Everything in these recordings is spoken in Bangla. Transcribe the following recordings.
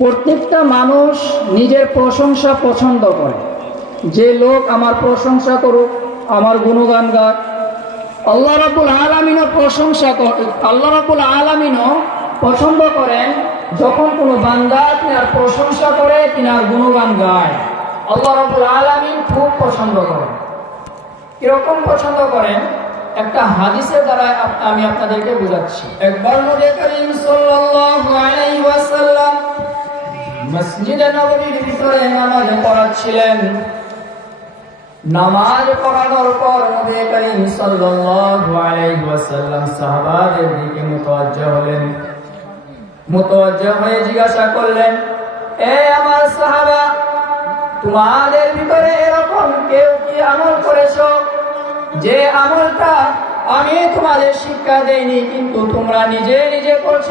প্রত্যেকটা মানুষ নিজের প্রশংসা পছন্দ করে। যে লোক আমার প্রশংসা করুক, আমার গুণগান গাক। আল্লাহ রাবুল আলমিনও প্রশংসা করে আল্লাহ রাবুল আলমিনও পছন্দ করেন যখন কোনো বান্দা তিনার প্রশংসা করে, তিনার গুণগান গায়। আল্লাহ রাবুল আলমিন খুব পছন্দ করেন। কীরকম পছন্দ করেন? একটা হাদিসের দ্বারা আমি আপনাদেরকে বোঝাচ্ছি। একবার ওয়াসাল্লাম মসজিদে নববীর ভিতরে নামাজ পড়াচ্ছিলেন। নামাজ পড়ানোর পর নবী করিম সাল্লাল্লাহু আলাইহি ওয়াসাল্লাম সাহাবাদের দিকে মুতাওয়াজ্জহ হলেন। মুতাওয়াজ্জহ হয়ে জিজ্ঞাসা করলেন, এ আমার সাহাবা, তোমাদের ভিতরে এরকম কেউ কি আমল করেছ? যে আমলটা আমি তোমাদের শিক্ষা দেইনি, কিন্তু তোমরা নিজে নিজে করছ।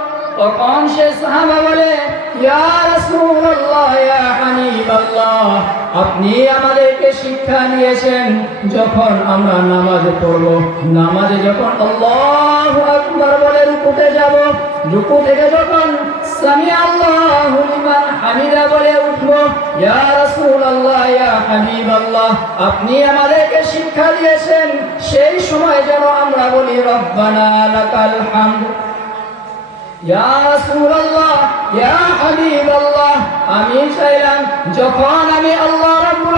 তখন সে সাহাবা বলে আপনি আমাদেরকে শিক্ষা দিয়েছেন যখন আমরা নামাজে পড়ব। নামাজে যখন আল্লাহু আকবার বলে রুকুতে যাব, রুকু থেকে যখন সামি আল্লাহু হামিদা বলে উঠব আপনি আমাদেরকে শিক্ষা দিয়েছেন, সেই সময় যেন আমরা বলি, রব্বানা লাকাল ইয়া রাসূলুল্লাহ ইয়া হাবিবাল্লাহ আমি চাইলাম যখন আমি আল্লাহ রাব্বুল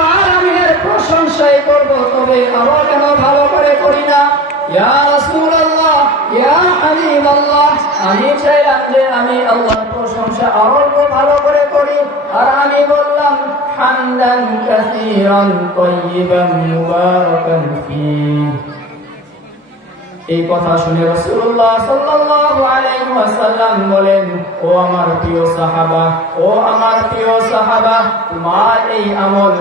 প্রশংসাই করব, তবে আরও কেন ভালো করে করি না? আমি চাইলাম যে আমি আল্লাহর প্রশংসা আরও ভালো করে করি। আর আমি বললাম এই কথা শুনে রাসূলুল্লাহ সাল্লাল্লাহু বলেন, ও আমার প্রিয় সাহাবা, ও আমার প্রিয় সাহাবা, তোমার এই আমল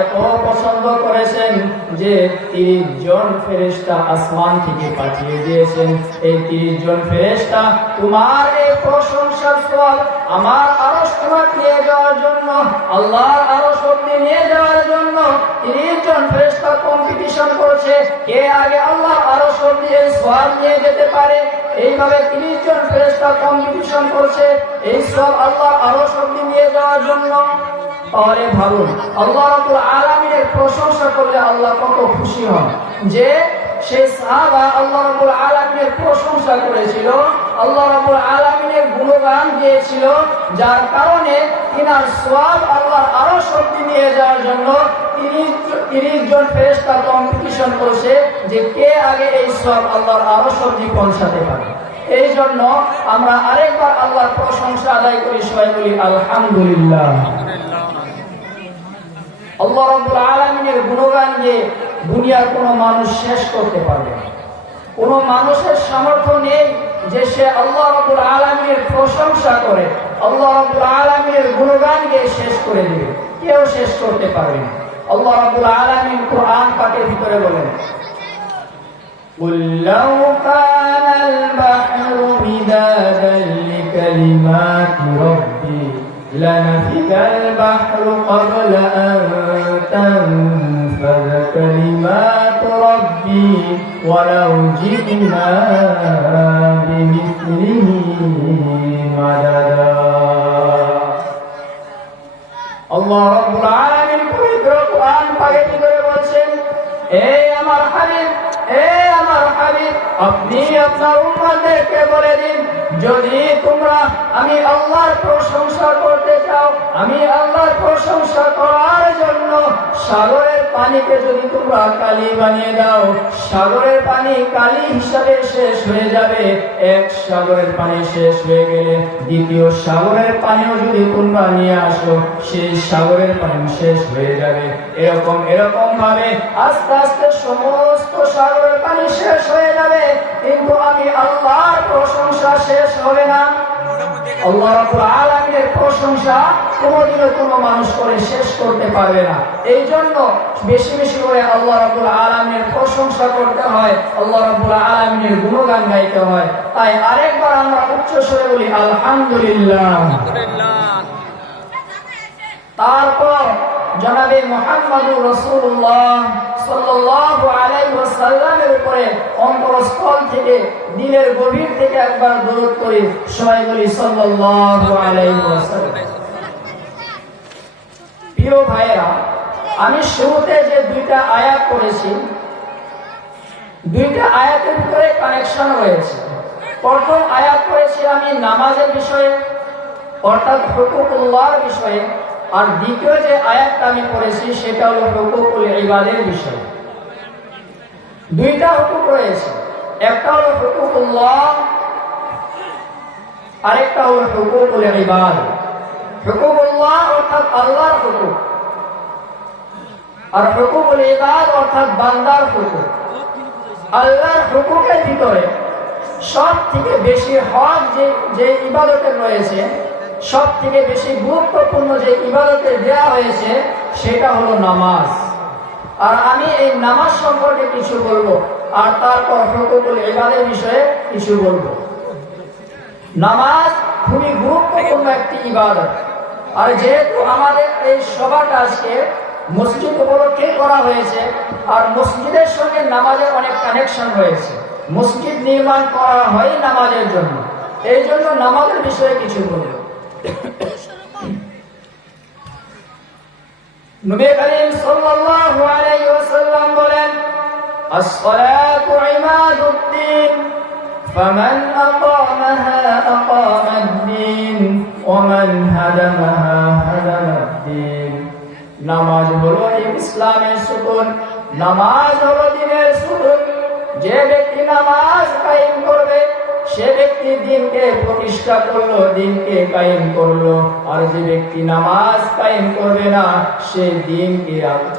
এত পছন্দ করেছেন যে 30 জন ফেরেশতা আসমান থেকে পাঠিয়ে দিয়েছেন। এই 30 জন ফেরেশতা তোমার এই প্রশংসার ফল আমার আরশ তোমার নিয়ে যাওয়ার জন্য, আল্লাহর আরশ অব্দি নিয়ে যাওয়ার জন্য 30 জন ফেরেশতা কম্পিটিশন করছে। কে আগে আল্লাহ আরও সর্দি এই সব নিয়ে যেতে পারে। এইভাবে তিরিশ জন ফেরেস্তা কম্পিটিশন করছে। এই সব আল্লাহ আরও সর্দি নিয়ে যাওয়ার জন্য। তাহলে ভাবুন, আল্লাহ আলামিনের প্রশংসা করলে আল্লাহ কত খুশি হন। যে সেই সাহাবা আল্লাহ রাব্বুল আলামিনের প্রশংসা করেছিল। আল্লাহ রাব্বুল আলামিনের গুণগান দিয়েছিল যার কারণে তিনার সওয়াব আল্লাহ আরও শক্তি নিয়ে যাওয়ার জন্য তিরিশ জন ফেরেস্তা কম্পিটিশন করছে যে কে আগে এই সব আল্লাহর আরও সবজি পৌঁছাতে পারে। এই জন্য আমরা আরেকবার আল্লাহর প্রশংসা আদায় করি সবাই বলি আলহামদুলিল্লাহ। আল্লাহ রাব্বুল আলামিনের গুণগান যে দুনিয়ার কোনো মানুষ শেষ করতে পারবে না কোনো মানুষের সামর্থ্য নেই যে সে আল্লাহ রাব্বুল আলামিনের প্রশংসা করে আল্লাহ রাব্বুল আলামিনের গুণগান গিয়ে শেষ করে দেবে কেউ শেষ করতে পারবে না আল্লাহ রাব্বুল আলামিন কোরআন পাকের ভিতরে বলেন قل لو كان البحر مدادا لكلمات ربي لنفد البحر قبل أن تنفذ كلمات ربي ولو جئنا بمثله مددا আল্লাহ রাব্বুল আলামিন পবিত্র কোরআন পাকে কি করে বলছেন এ আমার হাবিব এ আমার হাবিব আপনি আপনার উম্মতদেরকে বলে দিন যদি তোমরা আমি আল্লাহর প্রশংসা চাও আমি আল্লাহর প্রশংসা করার জন্য সাগরের পানিকে যদি তোমরা কালি বানিয়ে দাও, সাগরের পানি কালি হিসাবে শেষ হয়ে যাবে। এক সাগরের পানি শেষ হয়ে গেলে দ্বিতীয় সাগরের পানিও যদি তোমরা নিয়ে আসো, সেই সাগরের পানি শেষ হয়ে যাবে। এরকম এরকম ভাবে আস্তে আস্তে সমস্ত সাগরের পানি শেষ হয়ে যাবে। কিন্তু আমি আল্লাহর প্রশংসা শেষ হবে না। আল্লাহ রাব্বুল আলামিনের প্রশংসা কোনোদিনও কোনো মানুষ করে শেষ করতে পারবে না। এই জন্য বেশি বেশি করে আল্লাহ রাব্বুল আলামিনের প্রশংসা করতে হয় আল্লাহ রাব্বুল আলামিনের গুণগান গাইতে হয়। তাই আরেকবার আমরা উচ্চ স্বরে বলি আলহামদুলিল্লাহ। তারপর জনাবে মোহাম্মদুর রসুল্লাহ সাল্লাল্লাহু আলাইহি ওয়াসাল্লামের উপরে অন্তরস্থল থেকে, দিলের গভীর থেকে একবার দরুদ সবাই বলি সাল্লাল্লাহু আলাইহি ওয়াসাল্লাম। প্রিয় ভাইরা আমি শুরুতে যে দুইটা আয়াত করেছি দুইটা আয়াতের উপরে কানেকশন রয়েছে। প্রথম আয়াত করেছি আমি নামাজের বিষয়ে, অর্থাৎ হুকুকুল্লাহর বিষয়ে। আর দ্বিতীয় যে আয়াতটা আমি পড়েছি, সেটা হলো হুকুকুল ইবাদের বিষয়। দুইটা হুকুক রয়েছে। একটা হলো হুকুকুল্লাহ, আরেকটা হলো হুকুকুল ইবাদ। হুকুকুল্লাহ অর্থাৎ আল্লাহর হুকুক। আর হুকুকুল ইবাদ অর্থাৎ বান্দার হুকুক। আল্লাহর হুকুকের ভিতরে সব থেকে বেশি হক যে যে ইবাদতের রয়েছে সব থেকে বেশি গুরুত্বপূর্ণ যে ইবাদতে দেওয়া হয়েছে, সেটা হলো নামাজ। আর আমি এই নামাজ সম্পর্কে কিছু বলব, আর তারপর হুকুকুল ইবাদের বিষয়ে কিছু বলব। নামাজ খুবই গুরুত্বপূর্ণ একটি ইবাদত। আর যেহেতু আমাদের এই সভাটা আজকে মসজিদ উপলক্ষে করা হয়েছে, আর মসজিদের সঙ্গে নামাজের অনেক কানেকশন রয়েছে। মসজিদ নির্মাণ করা হয় নামাজের জন্য। এই জন্য নামাজের বিষয়ে কিছু বলব। নবী করিম সাল্লাল্লাহু আলাইহি ওয়াসাল্লাম বলেন الصلاة عماد الدين فمن أقامها أقام الدين ومن هدمها هدم الدين নামাজ হলো ইসলামের সুতুন নামাজ হলো দিনের সুতুন যে ব্যক্তি নামাজ কায়েম করবে সে ব্যক্তি দিনকে প্রতিষ্ঠা করল, দিনকে কায়েম করল। আর যে ব্যক্তি নামাজ কায়েম করবে না, সে দিনকে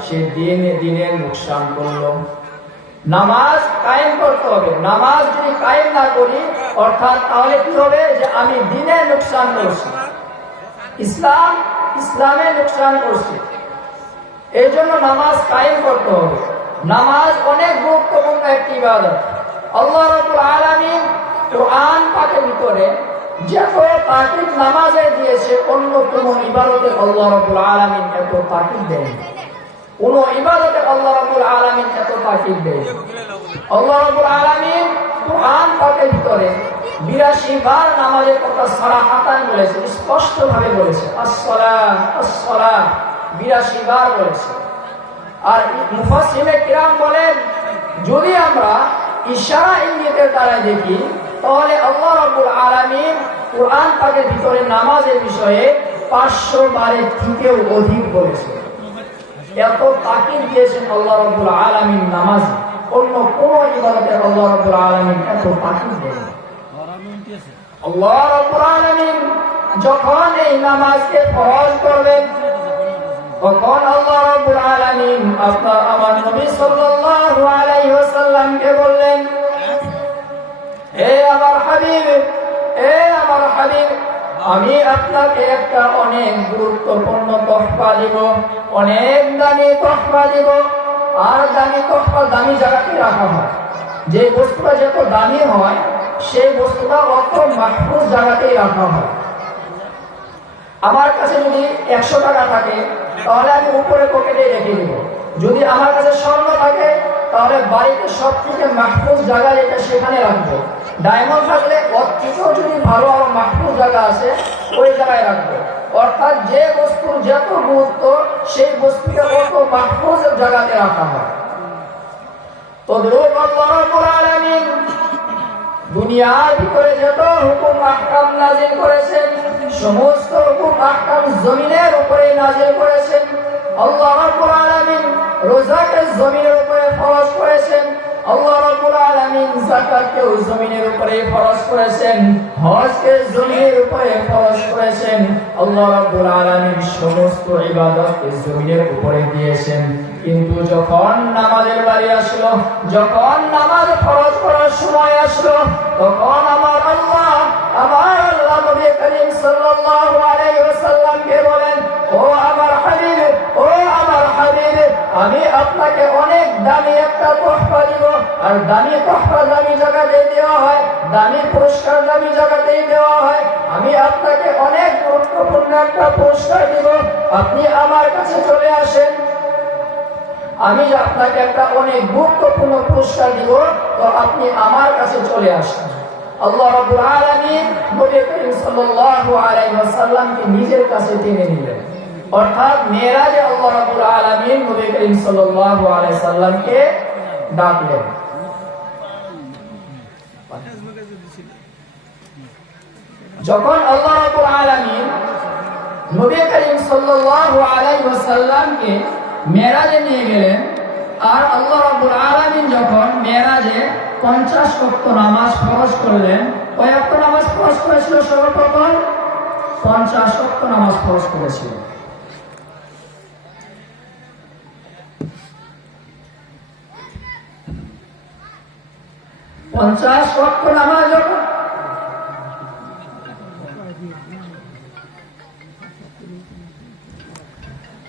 সে দিন দিনের নুকসান করল। নামাজ কায়েম করতে হবে। নামাজ যদি কায়েম না করি, অর্থাৎ তাহলে কি হবে? যে আমি দিনের নুকসান করছি। ইসলাম, ইসলামের নুকসান করছি। এই জন্য নামাজ কায়েম করতে হবে। নামাজ অনেক গুরুত্বপূর্ণ একটি ইবাদত। আল্লাহ রাব্বুল আলামিন কোরআন পাকের ভিতরে যত তাকিদ নামাজে দিয়েছে অন্য কোনো ইবাদতে আল্লাহ রাব্বুল আলামিন এত তাকিদ দেন। কোন ইবাদতে আল্লাহ আলামিন এত তাকিদ আল্লাহ আলামিন কোরআন পাকের ভিতরে বিরাশি বার নামাজের কথা সারা হাতান বলেছে স্পষ্ট ভাবে বলেছে আসসালাম আসসালাম, বিরাশি বার বলেছে আর মুফাসিমে কিরাম বলেন, যদি আমরা ইশারা ইঙ্গিতের দ্বারা দেখি তাহলে আল্লাহ রাব্বুল আলামিন কোরআন পাকের ভিতরে নামাজের বিষয়ে পাঁচশো বারের থেকেও অধিক বলেছে। এত তাকিদ দিয়েছেন আল্লাহ রাব্বুল আলামিন নামাজ। অন্য কোন ইবাদতে আল্লাহ রাব্বুল আলামিন এত তাকিদ আল্লাহ যখন এই নামাজকে ফরজ করবেন, তখন আল্লাহ রাব্বুল আলামিন আপনার আমার নবী সাল্লাল্লাহু আলাইহি ওয়াসাল্লামকে বললেন আমি আপনাকে একটা অনেক গুরুত্বপূর্ণ তহফা দিব, অনেক দামি তহফা দিব। আর দামি তহফা দামি জায়গাতে রাখা হয়, যে বস্তুটা যত দামি হয় সেই বস্তুটা অত মাহফুজ জায়গাতেই রাখা হয়। আমার কাছে যদি একশো টাকা থাকে, তাহলে আমি উপরে পকেটে রেখে দিব। যদি আমার কাছে স্বর্ণ থাকে, তাহলে বাড়িতে সব থেকে মাহফুজ জায়গায় এটা সেখানে রাখব। ডায়মন্ড থাকলে ওর যদি ভালো আরও মাহফুজ জায়গা আছে, ওই জায়গায় রাখব। অর্থাৎ যে বস্তুর যত গুরুত্ব, সেই বস্তুকে অত মাহফুজ জায়গাতে রাখা হয়। দুনিয়ার ভিতরে যত হুকুম আহকাম নাজিল করেছেন, সমস্ত হুকুম আহকাম জমিনের উপরে নাজিল করেছেন। আল্লাহ রাব্বুল আলামিন রোজাকে জমিনের উপরে ফরজ করেছেন। আল্লাহ রাব্বুল আলামিন যাকাতকেও জমিনের উপরে ফরজ করেছেন, হজকে জমিনের উপরে ফরজ করেছেন। আল্লাহ রাব্বুল আলামিন সমস্ত ইবাদতকে জমিনের উপরে দিয়েছেন। কিন্তু যখন নামাজের বাড়ি আসলো, যখন নামাজ ফরজ করার সময় আসলো, তখন আমার আল্লাহ আমার আল্লাহ নবী করিম সাল্লাল্লাহু আলাইহি ওয়াসাল্লামকে বলেন, ও আমার হাবিব, ও আমার হাবিব, আমি আপনাকে অনেক দামি আর দামি তহফা দামি জায়গাতেই দেওয়া হয়, দামি পুরস্কার দামি জায়গাতেই দেওয়া হয়। আমি আপনাকে অনেক গুরুত্বপূর্ণ একটা পুরস্কার দিব। আপনি আমার কাছে চলে আসেন। আমি আপনাকে একটা অনেক গুরুত্বপূর্ণ পুরস্কার দিব। তো আপনি আমার কাছে চলে আসেন। আল্লাহ রাব্বুল আলামিন নবী করিম সাল্লাল্লাহু আলাইহি ওয়াসাল্লামকে নিজের কাছে টেনে নিলেন। অর্থাৎ মেরাজে আল্লাহ রাব্বুল আলামিন নবী করিম সাল্লাল্লাহু আলাইহি সাল্লামকে ডাকলেন। যখন আল্লাহ রাব্বুল আলামিন নবী করিম সাল্লাল্লাহু আলাইহি ওয়াসাল্লামকে মেরাজে নিয়ে গেলেন, আর আল্লাহ রাব্বুল আলামিন যখন মেরাজে 50 ওয়াক্ত নামাজ ফরজ করলেন, কয় ওয়াক্ত নামাজ ফরজ করেছিল সর্বপ্রথম? 50 ওয়াক্ত নামাজ ফরজ করেছিল। পঞ্চাশ ওয়াক্ত নামাজ যখন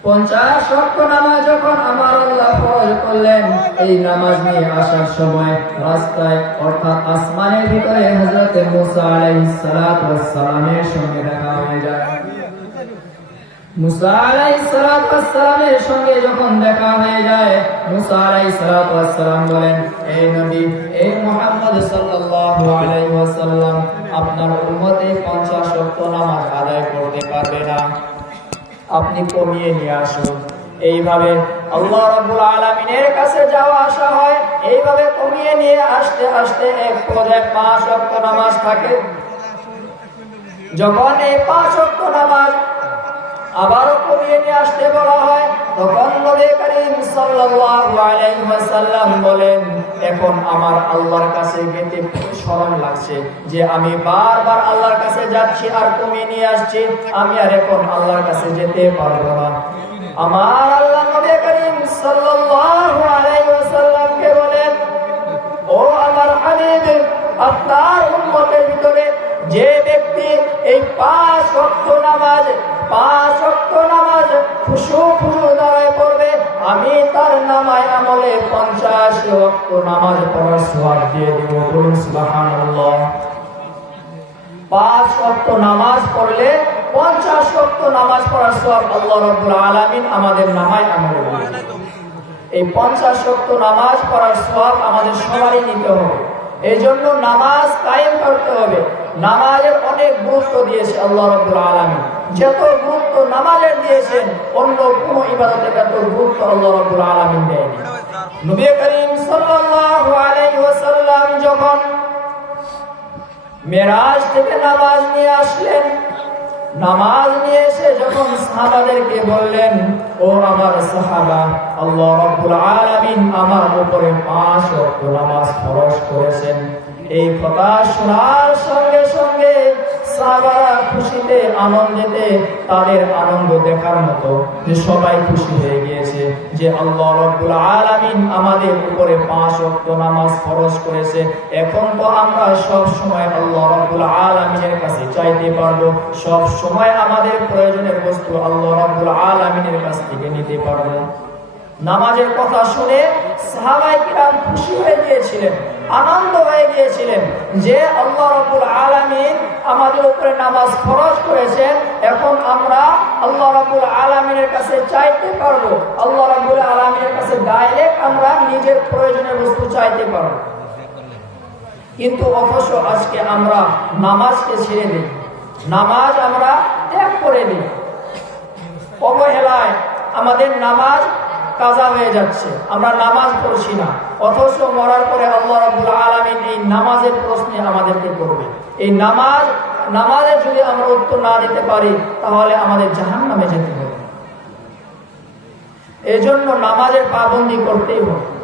পঞ্চাশ ওয়াক্ত নামাজ যখন আমার আল্লাহ ফরজ করলেন, এই নামাজ নিয়ে আসার সময় রাস্তায়, অর্থাৎ আসমানের ভিতরে হযরত মুসা আলাইহিস সঙ্গে দেখা হয়ে যায়। আপনার উম্মত 50 ওয়াক্ত নামাজ আদায় করতে পারবে না। আপনি কমিয়ে নিয়ে আসুন। এইভাবে আল্লাহ রাব্বুল আলমিনের কাছে যাওয়া আসা হয়। এইভাবে কমিয়ে নিয়ে আসতে আসতে এক পর্যায়ে পাঁচ অক্ট নামাজ থাকে। যখন এই পাঁচ অক্ট নামাজ আবারও কমিয়ে নিয়ে আসতে বলা হয়, তখন নবী করিম সাল্লাল্লাহু আলাইহি ওয়াসাল্লাম বলেন, এখন আমার আল্লাহর কাছে খুব শরম লাগছে যে আমি বারবার আল্লাহর কাছে যাচ্ছি আর কমিয়ে নিয়ে আসছি, আমি আর এখন আল্লাহর কাছে যেতে পারব না। আমার আল্লাহ নবী করিম সাল্লাল্লাহু আলাইহি ওয়াসাল্লামকে বলেন, ও আমার হাবিব, আপনার উম্মতের ভিতরে যে ব্যক্তি এই পাঁচ ওয়াক্ত নামাজ আলামিন আমাদের নামায় আমলে এই পঞ্চাশ শক্ত নামাজ পড়ার সব আমাদের সবারই নিতে হবে। এই জন্য নামাজ কায়েম করতে হবে। নামাজের অনেক গুরুত্ব দিয়েছে আল্লাহ রব্বুল আলমী যত গুরুত্ব নামাজের দিয়েছেন, অন্য কোনো ইবাদতের এত গুরুত্ব আল্লাহ রব্বুল আলমিন দেয়নি। নবী করিম সাল্লাল্লাহু আলাইহি ওয়াসাল্লাম যখন মেরাজ থেকে নামাজ নিয়ে আসলেন, নামাজ নিয়ে এসে যখন সাহাবাদেরকে বললেন, ও আমার সাহাবা, আল্লাহ রাব্বুল আলামিন আমার উপরে পাঁচ ওয়াক্ত নামাজ ফরজ করেছেন। এই কথা শোনার সঙ্গে সঙ্গে সাহাবারা খুশিতে আনন্দেতে তাদের আনন্দ দেখার মতো যে সবাই খুশি হয়ে গিয়েছে যে আল্লাহ রাব্বুল আলামিন আমাদের উপরে পাঁচ ওয়াক্ত নামাজ ফরজ করেছে। এখন তো আমরা সব সময় আল্লাহ রাব্বুল আলামিনের কাছে চাইতে পারব। সব সময় আমাদের প্রয়োজনের বস্তু আল্লাহ রাব্বুল আলামিনের কাছ থেকে নিতে পারব। নামাজের কথা শুনে সাহাবাই কিরাম খুশি হয়ে গিয়েছিলেন। আনন্দ হয়ে গিয়েছিলেন যে আল্লাহ রাব্বুল আলামিন আমাদের উপরে নামাজ খরচ করেছেন। এখন আমরা আল্লাহ রাব্বুল আলামিনের কাছে চাইতে পারব। আল্লাহ রাব্বুল আলামিনের কাছে ডাইরেক্ট আমরা নিজের প্রয়োজনীয় বস্তু চাইতে পারব। কিন্তু অথচ আজকে আমরা নামাজকে ছেড়ে দিই। নামাজ আমরা ত্যাগ করে দিই। অবহেলায় আমাদের নামাজ কাজা হয়ে যাচ্ছে। আমরা নামাজ পড়ছি না। অথচ মরার পরে আল্লাহ রাব্বুল আলমিন এই নামাজের প্রশ্নে আমাদেরকে করবে। এই নামাজ, নামাজে যদি আমরা উত্তর না দিতে পারি, তাহলে আমাদের জাহান নামে যেতে হবে। এজন্য নামাজের পাবন্দি করতেই হবে।